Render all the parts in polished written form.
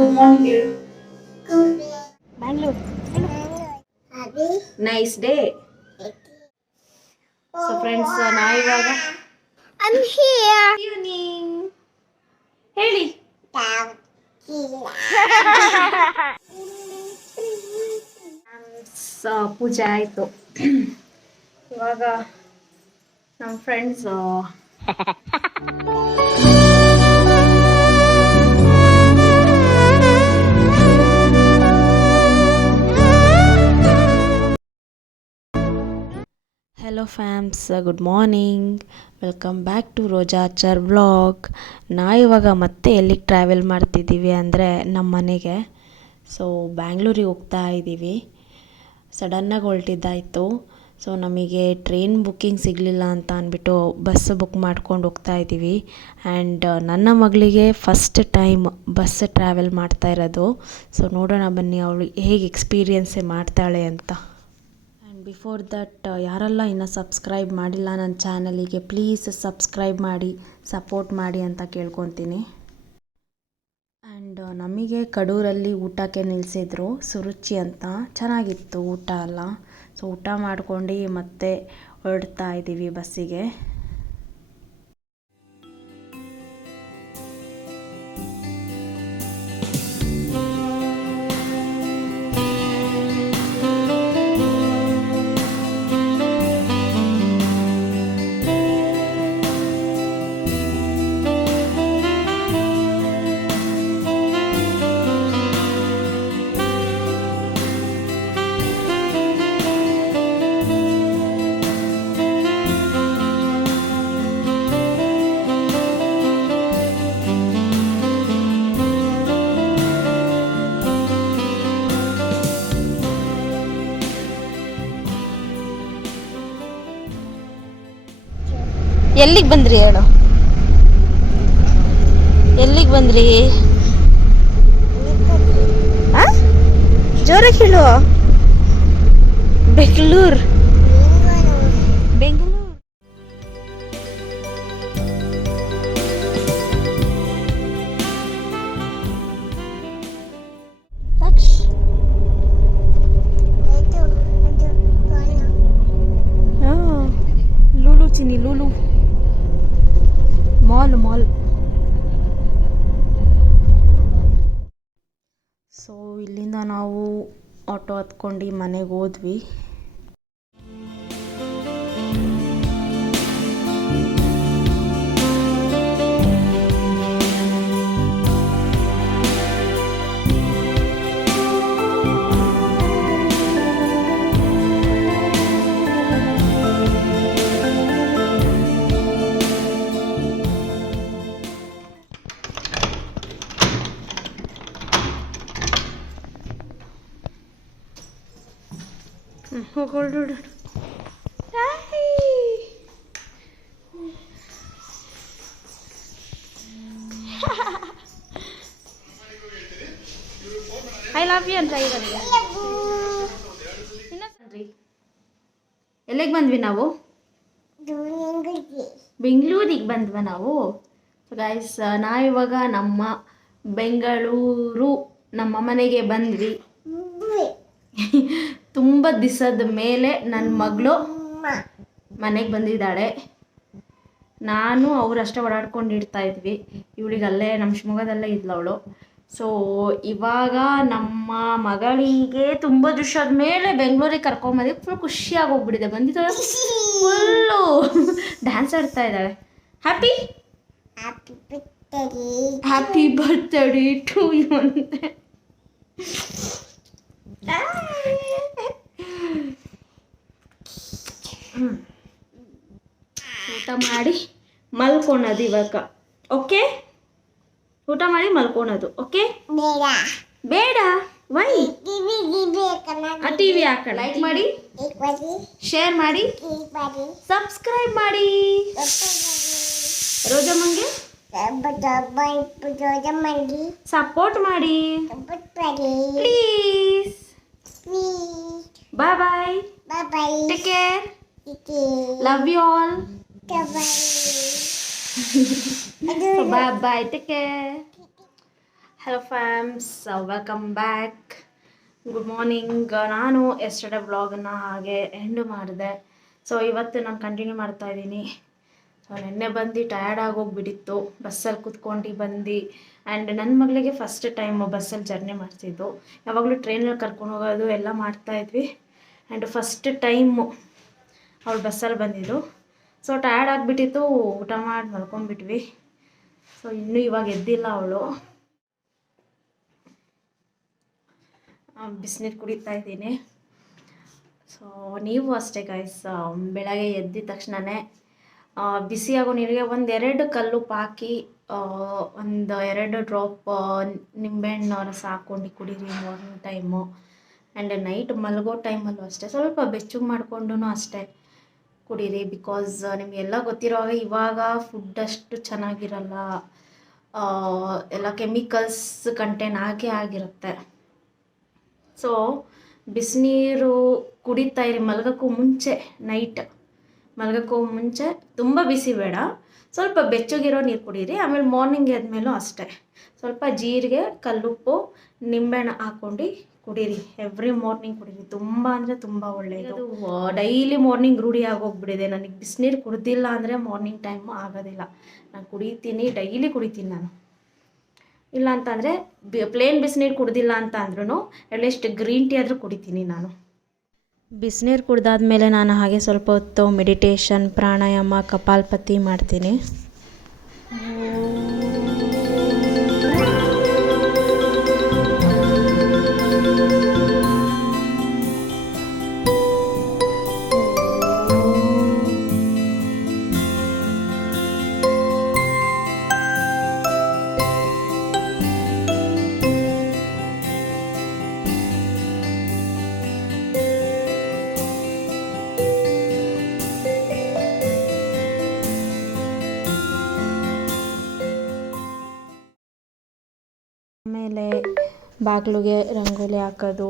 Good morning Bangalore. Nice day. So friends, ನಾ ಇವಾಗ evening ಹೇಳಿ ಪೂಜೆ ಆಯಿತು. ಇವಾಗ ನಮ್ಮ friends hello fams, good morning. Welcome back to ರೋಜಾಚಾರ್ ವ್ಲಾಗ್. ಇವಾಗ ಮತ್ತೆ ಎಲ್ಲಿಗೆ ಟ್ರಾವೆಲ್ ಮಾಡ್ತಿದ್ದೀವಿ ಅಂದರೆ ನಮ್ಮ ಮನೆಗೆ. ಸೊ ಬ್ಯಾಂಗ್ಳೂರಿಗೆ ಹೋಗ್ತಾ ಇದ್ದೀವಿ. ಸಡನ್ನಾಗಿ ಹೊರಟಿದ್ದಾಯಿತು. ಸೊ ನಮಗೆ ಟ್ರೈನ್ ಬುಕ್ಕಿಂಗ್ ಸಿಗಲಿಲ್ಲ ಅಂತ ಅಂದ್ಬಿಟ್ಟು ಬಸ್ ಬುಕ್ ಮಾಡ್ಕೊಂಡು ಹೋಗ್ತಾ ಇದ್ದೀವಿ. ಆ್ಯಂಡ್ ನನ್ನ ಮಗಳಿಗೆ ಫಸ್ಟ್ ಟೈಮ್ ಬಸ್ ಟ್ರಾವೆಲ್ ಮಾಡ್ತಾ ಇರೋದು. ಸೊ ನೋಡೋಣ ಬನ್ನಿ ಅವಳು ಹೇಗೆ ಎಕ್ಸ್ಪೀರಿಯನ್ಸೇ ಮಾಡ್ತಾಳೆ ಅಂತ. ಬಿಫೋರ್ ದಟ್, ಯಾರೆಲ್ಲ ಇನ್ನೂ ಸಬ್ಸ್ಕ್ರೈಬ್ ಮಾಡಿಲ್ಲ ನನ್ನ ಚಾನಲಿಗೆ, ಪ್ಲೀಸ್ ಸಬ್ಸ್ಕ್ರೈಬ್ ಮಾಡಿ ಸಪೋರ್ಟ್ ಮಾಡಿ ಅಂತ ಕೇಳ್ಕೊತೀನಿ. ಆ್ಯಂಡ್ ನಮಗೆ ಕಡೂರಲ್ಲಿ ಊಟಕ್ಕೆ ನಿಲ್ಲಿಸಿದ್ರು, ಸುರುಚಿ ಅಂತ. ಚೆನ್ನಾಗಿತ್ತು ಊಟ ಎಲ್ಲ. ಸೊ ಊಟ ಮಾಡ್ಕೊಂಡು ಮತ್ತೆ ಹೊರಡ್ತಾ ಇದ್ದೀವಿ ಬಸ್ಸಿಗೆ. ಎಲ್ಲಿಗೆ ಬಂದ್ರಿ ಹೇಳು? ಎಲ್ಲಿಗೆ ಬಂದ್ರಿ? ಜೋರಾಗಿ ಹೇಳು. ಬೆಂಗಳೂರು. ಬೆಂಗಳೂರು. ಲೂಲು ಚಿನ್ನಿ, ಲೂಲು ಮಾಲ್. ಸೊ ಇಲ್ಲಿಂದ ನಾವು ಆಟೋ ಹತ್ಕೊಂಡು ಮನೆಗೆ ಹೋದ್ವಿ. ಹೊರಡು. ಐ ಲವ್ ಯು ಅಂತ ಇರೋದು. ಎಲ್ಲಿಗೆ ಬಂದ್ವಿ ನಾವು? ಬೆಂಗಳೂರಿಗೆ ಬಂದ್ವ ನಾವು. ಸೊ ಗೈಸ್, ನಾವಿವಾಗ ನಮ್ಮ ಬೆಂಗಳೂರು ನಮ್ಮ ಮನೆಗೆ ಬಂದ್ವಿ. ತುಂಬ ದಿವಸದ ಮೇಲೆ ನನ್ನ ಮಗಳು ಮನೆಗೆ ಬಂದಿದ್ದಾಳೆ. ನಾನು ಅವರಷ್ಟೇ ಓಡಾಡ್ಕೊಂಡು ಇಡ್ತಾ ಇದ್ವಿ. ಇವಳಿಗೆ ಅಲ್ಲೇ ನಮ್ಮ ಶಿವಮೊಗ್ಗದಲ್ಲೇ ಇದ್ಲು ಅವಳು. ಸೊ ಇವಾಗ ನಮ್ಮ ಮಗಳಿಗೆ ತುಂಬ ದಿವಸದ ಮೇಲೆ ಬೆಂಗಳೂರಿಗೆ ಕರ್ಕೊಂಬಂದು ಫುಲ್ ಖುಷಿಯಾಗಿ ಹೋಗ್ಬಿಟ್ಟಿದೆ. ಬಂದಿದ್ದಾಳೆ, ಫುಲ್ಲು ಡ್ಯಾನ್ಸ್ ಆಡ್ತಾ ಇದ್ದಾಳೆ. ಹ್ಯಾಪಿ ಬರ್ತ್ಡೇ ಟು ಯು ಅಂತೆ. ಊಟ ಮಾಡಿ ಮಲ್ಕೊಳೋದು ಇವಾಗ. ಓಕೆ, ಊಟ ಮಾಡಿ ಮಲ್ಕೊಳೋದು. ಓಕೆ, ಬೇಡ. ವೈ? ಟಿವಿ ಹಾಕೋಣ. ಲೈಕ್ ಮಾಡಿ, ಶೇರ್ ಮಾಡಿ, ಸಬ್ಸ್ಕ್ರೈಬ್ ಮಾಡಿ. ರೋಜಮ್ಮಂಗೆ ಸಪೋರ್ಟ್ ಮಾಡಿ please. Bye. Take care. Love you all. Bye. Take care. Hello fams, welcome back. Good morning. ನಾನು ಎಸ್ಟರ್ಡೇ ವ್ಲಾಗನ್ನು ಹಾಗೆ ಎಂಡ್ ಮಾಡಿದೆ. ಸೊ ಇವತ್ತು ನಾನು ಕಂಟಿನ್ಯೂ ಮಾಡ್ತಾ ಇದ್ದೀನಿ. ಸೊ ನಿನ್ನೆ ಬಂದು ಟಯರ್ಡ್ ಆಗೋಗ್ಬಿಟ್ಟಿತ್ತು ಬಸ್ಸಲ್ಲಿ ಕೂತ್ಕೊಂಡು ಬಂದು. ಆ್ಯಂಡ್ ನನ್ನ ಮಗಳಿಗೆ ಫಸ್ಟ್ ಟೈಮು ಬಸ್ಸಲ್ಲಿ ಜರ್ನಿ ಮಾಡ್ತಿದ್ದು. ಯಾವಾಗಲೂ ಟ್ರೈನಲ್ಲಿ ಕರ್ಕೊಂಡು ಹೋಗೋದು ಎಲ್ಲ ಮಾಡ್ತಾಯಿದ್ವಿ. ಆ್ಯಂಡ್ ಫಸ್ಟ್ ಟೈಮು ಅವಳು ಬಸ್ಸಲ್ಲಿ ಬಂದಿದ್ದು. ಸೊ ಟಯರ್ಡ್ ಆಗಿಬಿಟ್ಟಿತ್ತು, ಊಟ ಮಾಡಿ ಮಲ್ಕೊಂಡ್ಬಿಟ್ವಿ. ಸೊ ಇನ್ನೂ ಇವಾಗ ಎದ್ದಿಲ್ಲ ಅವಳು. ಬಿಸಿನೀರು ಕುಡಿತಾ ಇದ್ದೀನಿ. ಸೊ ನೀವು ಅಷ್ಟೇ ಗೈಸ್, ಬೆಳಗ್ಗೆ ಎದ್ದಿದ ತಕ್ಷಣವೇ ಬಿಸಿಯಾಗೋ ನೀರಿಗೆ ಒಂದೆರಡು ಕಲ್ಲುಪ್ಪು ಹಾಕಿ ಒಂದು 2 ಡ್ರಾಪ್ ನಿಂಬೆಹಣ್ಣು ರಸ ಹಾಕ್ಕೊಂಡು ಕುಡೀರಿ ಮಾರ್ನಿಂಗ್ ಟೈಮು. ಆ್ಯಂಡ್ ನೈಟ್ ಮಲಗೋ ಟೈಮಲ್ಲೂ ಅಷ್ಟೇ ಸ್ವಲ್ಪ ಬೆಚ್ಚಗೆ ಮಾಡಿಕೊಂಡು ಅಷ್ಟೇ ಕುಡೀರಿ. ಬಿಕಾಸ್ ನಿಮಗೆಲ್ಲ ಗೊತ್ತಿರೋ ಹಾಗೆ ಇವಾಗ ಫುಡ್ ಅಷ್ಟು ಚೆನ್ನಾಗಿರಲ್ಲ, ಎಲ್ಲ ಕೆಮಿಕಲ್ಸ್ ಕಂಟೆಂಟ್ ಆಗಿರುತ್ತೆ. ಸೊ ಬಿಸಿನೀರು ಕುಡಿತಾ ಇರಿ ಮಲಗೋಕ್ಕೂ ಮುಂಚೆ. ನೈಟ್ ಮಲಗೋಕ್ಕೂ ಮುಂಚೆ ತುಂಬ ಬಿಸಿ ಬೇಡ, ಸ್ವಲ್ಪ ಬೆಚ್ಚಗಿರೋ ನೀರು ಕುಡೀರಿ. ಆಮೇಲೆ ಮಾರ್ನಿಂಗ್ ಎದ್ಮೇಲೂ ಅಷ್ಟೇ ಸ್ವಲ್ಪ ಜೀರಿಗೆ, ಕಲ್ಲುಪ್ಪು, ನಿಂಬೆಹಣ್ಣು ಹಾಕ್ಕೊಂಡು ಕುಡೀರಿ. ಎವ್ರಿ ಮಾರ್ನಿಂಗ್ ಕುಡೀರಿ, ತುಂಬ ಅಂದರೆ ತುಂಬ ಒಳ್ಳೆಯದು. ಡೈಲಿ ಮಾರ್ನಿಂಗ್ ರೂಢಿ ಆಗೋಗ್ಬಿಟ್ಟಿದೆ. ನನಗೆ ಬಿಸಿನೀರು ಕುಡ್ದಿಲ್ಲ ಅಂದರೆ ಮಾರ್ನಿಂಗ್ ಟೈಮು ಆಗೋದಿಲ್ಲ. ನಾನು ಕುಡಿತೀನಿ, ಡೈಲಿ ಕುಡಿತೀನಿ ನಾನು. ಇಲ್ಲ ಅಂತಂದರೆ ಪ್ಲೇನ್ ಬಿಸಿನೀರು ಕುಡ್ದಿಲ್ಲ ಅಂತ ಅಂದ್ರೂ ಅಟ್ಲೀಸ್ಟ್ ಗ್ರೀನ್ ಟೀ ಆದರೂ ಕುಡಿತೀನಿ ನಾನು. ಬಿಸಿನೀರು ಕುಡ್ದಾದ್ಮೇಲೆ ನಾನು ಹಾಗೆ ಸ್ವಲ್ಪ ಹೊತ್ತು ಮೆಡಿಟೇಷನ್, ಪ್ರಾಣಾಯಾಮ, ಕಪಾಲಭಾತಿ ಮಾಡ್ತೀನಿ. ಆಮೇಲೆ ಬಾಗಿಲಿಗೆ ರಂಗೋಲಿ ಹಾಕೋದು,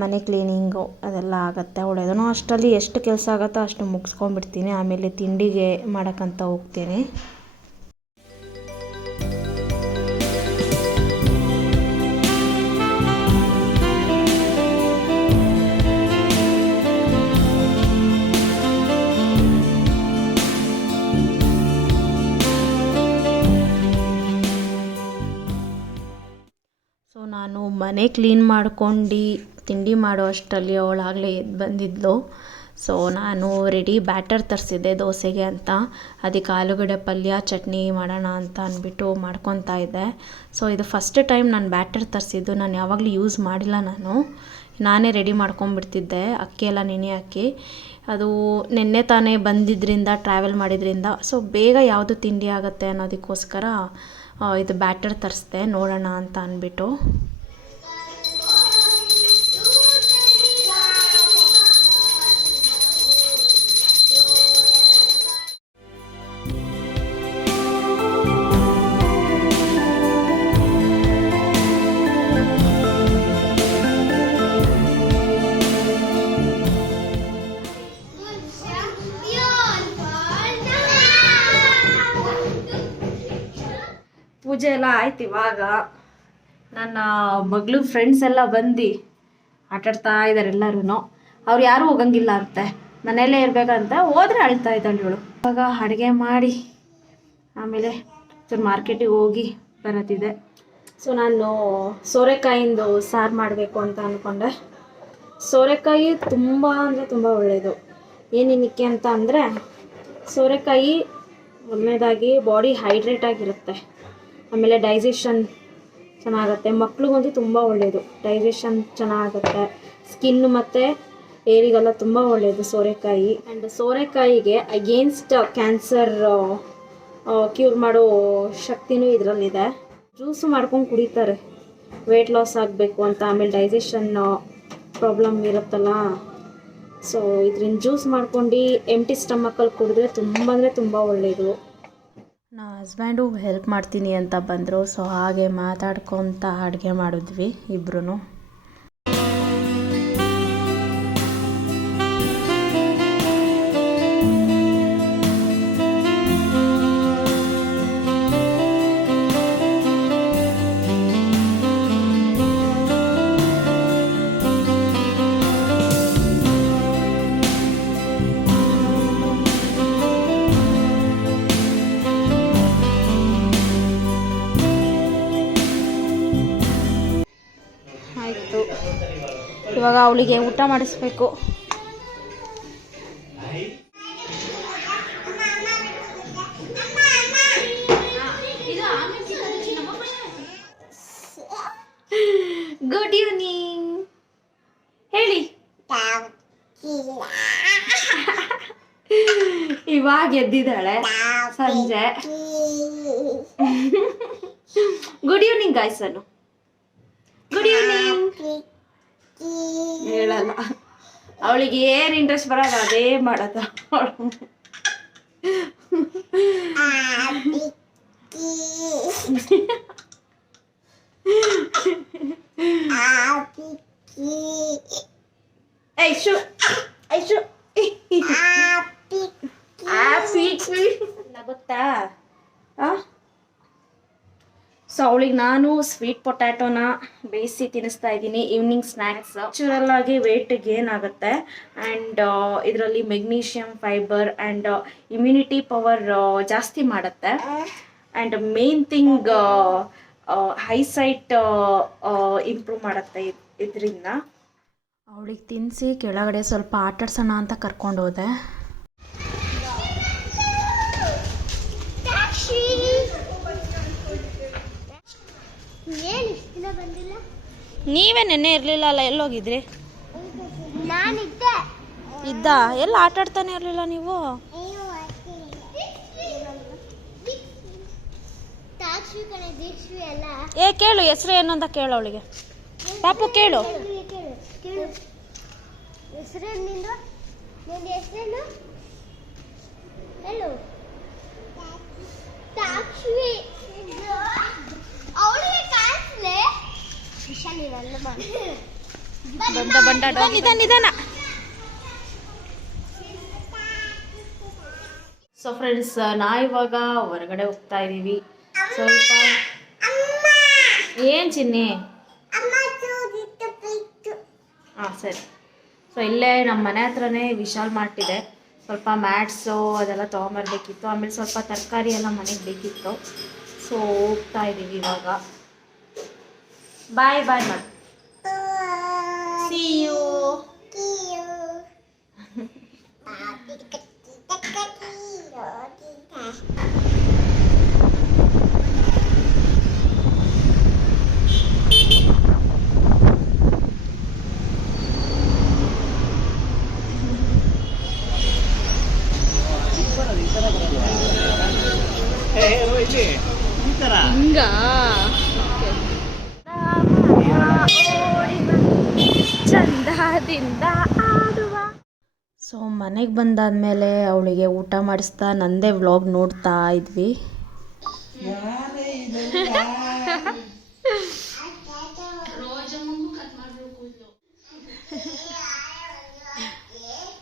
ಮನೆ ಕ್ಲೀನಿಂಗು ಅದೆಲ್ಲ ಆಗುತ್ತೆ. ಒಳ್ಳೆಯದು. ಅಷ್ಟರಲ್ಲಿ ಎಷ್ಟು ಕೆಲಸ ಆಗುತ್ತೋ ಅಷ್ಟು ಮುಗಿಸ್ಕೊಂಡ್ಬಿಡ್ತೀನಿ. ಆಮೇಲೆ ತಿಂಡಿಗೆ ಮಾಡೋಕ್ಕಂತ ಹೋಗ್ತೀನಿ. ನಾನು ಮನೆ ಕ್ಲೀನ್ ಮಾಡ್ಕೊಂಡು ತಿಂಡಿ ಮಾಡೋ ಅಷ್ಟರಲ್ಲಿ ಅವಳಾಗಲೇ ಎದ್ದು ಬಂದಿದ್ಲು. ಸೊ ನಾನು ರೆಡಿ ಬ್ಯಾಟರ್ ತರಿಸಿದ್ದೆ ದೋಸೆಗೆ ಅಂತ. ಅದಕ್ಕೆ ಆಲೂಗಡ್ಡೆ ಪಲ್ಯ, ಚಟ್ನಿ ಮಾಡೋಣ ಅಂತ ಅಂದ್ಬಿಟ್ಟು ಮಾಡ್ಕೊತಾ ಇದ್ದೆ. ಸೊ ಇದು ಫಸ್ಟ್ ಟೈಮ್ ನಾನು ಬ್ಯಾಟರ್ ತರಿಸಿದ್ದು. ನಾನು ಯಾವಾಗಲೂ ಯೂಸ್ ಮಾಡಿಲ್ಲ. ನಾನೇ ರೆಡಿ ಮಾಡ್ಕೊಂಬಿಡ್ತಿದ್ದೆ. ಅಕ್ಕಿ ಎಲ್ಲ ನೆನೆ ಹಾಕಿ. ಅದು ನೆನ್ನೆ ತಾನೇ ಬಂದಿದ್ದರಿಂದ, ಟ್ರಾವೆಲ್ ಮಾಡಿದ್ರಿಂದ ಸೊ ಬೇಗ ಯಾವುದು ತಿಂಡಿ ಆಗುತ್ತೆ ಅನ್ನೋದಕ್ಕೋಸ್ಕರ ಇದು ಬ್ಯಾಟರ್ ತರಿಸ್ದೆ, ನೋಡೋಣ ಅಂತ ಅಂದ್ಬಿಟ್ಟು. ಪೂಜೆ ಎಲ್ಲ ಆಯ್ತು. ಇವಾಗ ನನ್ನ ಮಗಳು ಫ್ರೆಂಡ್ಸ್ ಎಲ್ಲ ಬಂದು ಆಟಾಡ್ತಾ ಇದ್ದಾರೆ ಎಲ್ಲರೂ. ಅವ್ರು ಯಾರೂ ಹೋಗಂಗಿಲ್ಲ ಅಂತೆ, ಮನೆಯಲ್ಲೇ ಇರಬೇಕಂತ. ಹೋದರೆ ಅಳ್ತಾ ಇದ್ದಾಳೆ ಇವಳು. ಇವಾಗ ಅಡುಗೆ ಮಾಡಿ ಆಮೇಲೆ ಮಾರ್ಕೆಟಿಗೆ ಹೋಗಿ ಬರತ್ತಿದೆ. ಸೊ ನಾನು ಸೋರೆಕಾಯಿಂದು ಸಾರು ಮಾಡಬೇಕು ಅಂತ ಅಂದ್ಕೊಂಡೆ. ಸೋರೆಕಾಯಿ ತುಂಬ ಅಂದರೆ ತುಂಬ ಒಳ್ಳೆಯದು. ಏನೇನಕ್ಕೆ ಅಂತ ಅಂದರೆ ಸೋರೆಕಾಯಿ ಮೊದಲನೇದಾಗಿ ಬಾಡಿ ಹೈಡ್ರೇಟ್ ಆಗಿರುತ್ತೆ. ಆಮೇಲೆ ಡೈಜೆಷನ್ ಚೆನ್ನಾಗುತ್ತೆ. ಮಕ್ಳಿಗಂತೂ ತುಂಬ ಒಳ್ಳೆಯದು, ಡೈಜೆಷನ್ ಚೆನ್ನಾಗುತ್ತೆ. ಸ್ಕಿನ್ ಮತ್ತು ಏರಿಗೆಲ್ಲ ತುಂಬ ಒಳ್ಳೆಯದು ಸೋರೆಕಾಯಿ. ಆ್ಯಂಡ್ ಸೋರೆಕಾಯಿಗೆ ಅಗೇನ್ಸ್ಟ್ ಕ್ಯಾನ್ಸರ್ ಕ್ಯೂರ್ ಮಾಡೋ ಶಕ್ತಿನೂ ಇದರಲ್ಲಿದೆ. ಜ್ಯೂಸು ಮಾಡ್ಕೊಂಡು ಕುಡಿತಾರೆ ವೆಯ್ಟ್ ಲಾಸ್ ಆಗಬೇಕು ಅಂತ. ಆಮೇಲೆ ಡೈಜೆಷನ್ ಪ್ರಾಬ್ಲಮ್ ಇರುತ್ತಲ್ಲ, ಸೊ ಇದ್ರಿಂದ ಜ್ಯೂಸ್ ಮಾಡ್ಕೊಂಡು ಎಂಟಿ ಸ್ಟಮಕ್ಕಲ್ಲಿ ಕುಡಿದ್ರೆ ತುಂಬ ಅಂದರೆ ತುಂಬ ಒಳ್ಳೆಯದು. ನನ್ನ ಹಸ್ಬ್ಯಾಂಡು ಹೆಲ್ಪ್ ಮಾಡ್ತೀನಿ ಅಂತ ಬಂದರು. ಸೊ ಹಾಗೆ ಮಾತಾಡ್ಕೊತ ಅಡುಗೆ ಮಾಡಿದ್ವಿ ಇಬ್ಬರೂ. ಇವಾಗ ಅವಳಿಗೆ ಊಟ ಮಾಡಿಸ್ಬೇಕು. ಗುಡ್ ಈವ್ನಿಂಗ್ ಹೇಳಿ. ಇವಾಗ ಎದ್ದಿದ್ದಾಳೆ ಸಂಜೆ. ಗುಡ್ ಈವ್ನಿಂಗ್ ಗಾಯ್ಸ್ ಅನ್ನು. ಗುಡ್ ಈವ್ನಿಂಗ್ ಹೇಳಲ್ಲ. ಅವಳಿಗೆ ಏನು ಇಂಟ್ರೆಸ್ಟ್ ಬರೋದು ಅದೇ ಮಾಡೋದು ಅವಳು. ಐಶು ಐಶು ಗೊತ್ತಾ? ಸೊ ಅವಳಿಗೆ ನಾನು ಸ್ವೀಟ್ ಪೊಟ್ಯಾಟೋನ ಬೇಯಿಸಿ ತಿನ್ನಿಸ್ತಾ ಇದ್ದೀನಿ ಈವ್ನಿಂಗ್ ಸ್ನ್ಯಾಕ್ಸ್. ನ್ಯಾಚುರಲ್ ಆಗಿ ವೆಯ್ಟ್ ಗೇನ್ ಆಗುತ್ತೆ ಆ್ಯಂಡ್ ಇದರಲ್ಲಿ magnesium, fibre and immunity power ಜಾಸ್ತಿ ಮಾಡುತ್ತೆ. And main thing eyesight improve ಮಾಡುತ್ತೆ ಇದರಿಂದ. ಅವಳಿಗೆ ತಿನ್ನಿಸಿ ಕೆಳಗಡೆ ಸ್ವಲ್ಪ ಆಟಾಡ್ಸೋಣ ಅಂತ ಕರ್ಕೊಂಡು ಹೋದೆ. ನೀವೇ ನೆನ್ನೆ ಇರಲಿಲ್ಲ ಅಲ್ಲ, ಎಲ್ಲೋಗಿದ್ರಿ? ಇದ್ದ ಎಲ್ಲ ಆಟಾಡ್ತಾನೆ ಇರಲಿಲ್ಲ ನೀವು? ಏ ಕೇಳು, ಹೆಸರು ಏನು ಅಂತ ಕೇಳು ಅವಳಿಗೆ. ಪಾಪು ಕೇಳು. ನಿಧಾನ. ಸೊ ಫ್ರೆಂಡ್ಸ್, ನಾ ಇವಾಗ ಹೊರಗಡೆ ಹೋಗ್ತಾ ಇದ್ದೀವಿ. ಸ್ವಲ್ಪ ಏನು ಚಿನ್ನಿ? ಹಾಂ ಸರಿ. ಸೊ ಇಲ್ಲೇ ನಮ್ಮ ಮನೆ ಹತ್ರನೇ ವಿಶಾಲ್ ಮಾರ್ಟ್ ಇದೆ. ಸ್ವಲ್ಪ ಮ್ಯಾಟ್ಸು ಅದೆಲ್ಲ ತೊಗೊಂಬರ್ಬೇಕಿತ್ತು. ಆಮೇಲೆ ಸ್ವಲ್ಪ ತರಕಾರಿ ಎಲ್ಲ ಮನೆಗೆ ಬೇಕಿತ್ತು. ಸೊ ಹೋಗ್ತಾ ಇದ್ದೀವಿ ಇವಾಗ. ಬಾಯ್ ಬಾಯ್ ಮಾಡಿ. See you. ಚಂದದಿಂದ ಆಡುವ. ಸೊ ಮನೆಗೆ ಬಂದಾದ್ಮೇಲೆ ಅವಳಿಗೆ ಊಟ ಮಾಡಿಸ್ತಾ ನಂದೇ ವ್ಲಾಗ್ ನೋಡ್ತಾ ಇದ್ವಿ.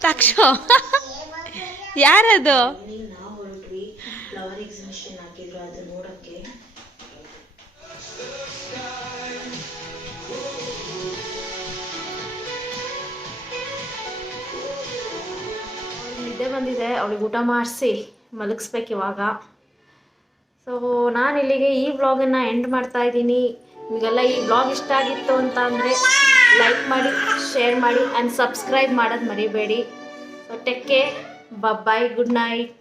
ತಕ್ಷ ಯಾರದು? ನಾವು ಹೊರಟ್ವಿ, ಫ್ಲವರ್ ಎಕ್ಸಿಬಿಷನ್ ಹಾಕಿದ್ರು ಅದು ನೋಡಕ್ಕೆ. ನಿದ್ದೆ ಬಂದಿದೆ, ಅವಳಿಗೆ ಊಟ ಮಾಡಿಸಿ ಮಲಗಿಸ್ಬೇಕು ಇವಾಗ. ಸೊ ನಾನು ಇಲ್ಲಿಗೆ ಈ ವ್ಲಾಗನ್ನು ಎಂಡ್ ಮಾಡ್ತಾ ಇದ್ದೀನಿ. ನಿಮಗೆಲ್ಲ ಈ ವ್ಲಾಗ್ ಇಷ್ಟ ಆಗಿತ್ತು ಅಂತ ಅಂದರೆ ಲೈಕ್ ಮಾಡಿ, ಶೇರ್ ಮಾಡಿ ಆ್ಯಂಡ್ ಸಬ್ಸ್ಕ್ರೈಬ್ ಮಾಡೋದು ಮರಿಬೇಡಿ. ಸೊ ಟೇಕ್ ಕೇರ್, ಬಾಯ್, ಗುಡ್ ನೈಟ್.